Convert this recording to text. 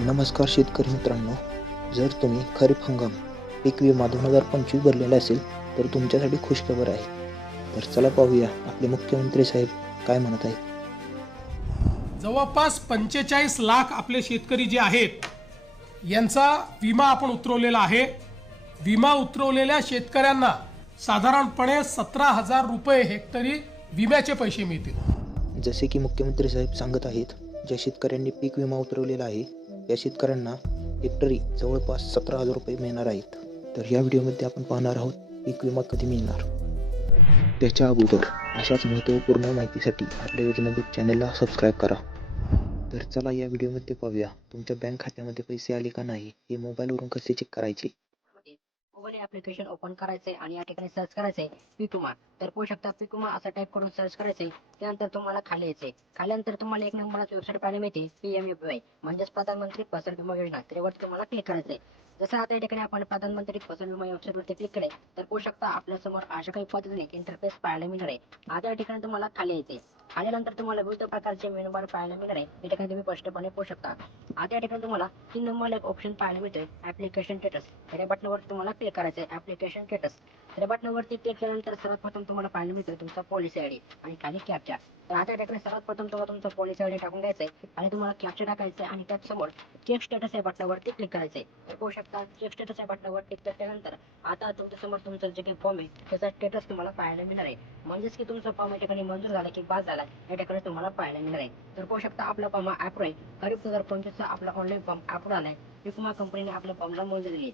नमस्कार शेतकरी मित्रांनो जर तुम्ही खरीप हंगाम पीक विमा दोन हजार पंचवीस भरलेला असेल तर तुमच्यासाठी खुशखबर आहे. तर चला पाहूया आपले मुख्यमंत्री साहेब काय म्हणत आहेत. जवळपास पंचेचाळीस लाख आपले शेतकरी जे आहेत यांचा विमा आपण उतरवलेला आहे. विमा उतरवलेल्या शेतकऱ्यांना साधारणपणे सतरा हजार रुपये हेक्टरी विम्याचे पैसे मिळतील. जसे की मुख्यमंत्री साहेब सांगत आहेत ज्या शेतकऱ्यांनी पीक विमा उतरवलेला आहे या शेतकऱ्यांना हेक्टरी जवळपास सतरा हजार रुपये मिळणार आहेत. तर या व्हिडिओमध्ये आपण पाहणार आहोत पीक विमा कधी मिळणार? त्याच्या अगोदर अशाच महत्त्वपूर्ण माहितीसाठी आपल्या योजना चॅनलला सबस्क्राईब करा. तर चला या व्हिडिओमध्ये पाहूया तुमच्या बँक खात्यामध्ये पैसे आले का नाही हे मोबाईलवरून कसे चेक करायचे? मोबाईल ऍप्लिकेशन ओपन करायचंय आणि या ठिकाणी सर्च करायचंय पिकुमा तर पाहू शकता पिकुमा असं टाईप करून सर्च करायचंय. त्यानंतर तुम्हाला खाली यायचंय. खाल्यानंतर तुम्हाला एक नंबरच वेबसाईट पाहायला मिळते पीएमएफवाय म्हणजेच प्रधानमंत्री फसल विमा योजना. त्यावरती तुम्हाला क्लिक करायचंय. जसं आता या ठिकाणी आपण प्रधानमंत्री फसल विमा वेबसाईटवरती क्लिक केले तर पाहू शकता आपल्यासमोर अशा काही पद्धतीने इंटरफेस पाहायला मिळणार आहे. आता या ठिकाणी तुम्हाला खाली यायचंय. आल्यानंतर तुम्हाला विविध प्रकारचे मेनू बार पाहायला मिळणार आहे. या ठिकाणी तुम्ही स्पष्टपणे पाहू शकता. आता या ठिकाणी तुम्हाला तीन नंबरला एक ऑप्शन पाहायला मिळतोय. ऍप्लिकेशन स्टेटस या बटनावर तुम्हाला क्लिक करायचं आहे ऍप्लिकेशन स्टेटस त्या बटनावरती क्लिक केल्यानंतर सर्वात प्रथम तुम्हाला पाहायला मिळतोय तुमचा पॉलिसी आयडी आणि खाली कॅप्चा तर आता त्याकडे सर्वात प्रथम तुम्हाला तुमचा पॉलिसी आयडी टाकून घ्यायचा आहे आणि तुम्हाला कॅप्चा टाकायचं आहे आणि त्याचसमोर चेक स्टेटस या बटनावरती क्लिक करायचं आहे पाहू शकता चेक स्टेटस या बटनावर क्लिक केल्यानंतर आता तुमच्यासमोर तुमचं जे काही फॉर्म आहे त्याचा स्टेटस तुम्हाला पाहायला मिळणार आहे. म्हणजेच की तुमचा फॉर्म या ठिकाणी मंजूर झाला की पास झाला या ठिकाणी तुम्हाला पाहायला मिळणार आहे. तर पाहू शकता आपला फॉर्म ॲप्रो आहे. खरीप दोन हजार पंचवीसचा आपला ऑनलाईन फॉर्म ॲप्रो आलाय. विकुमा कंपनीने आपल्या फॉर्मला मंजुरी दिली.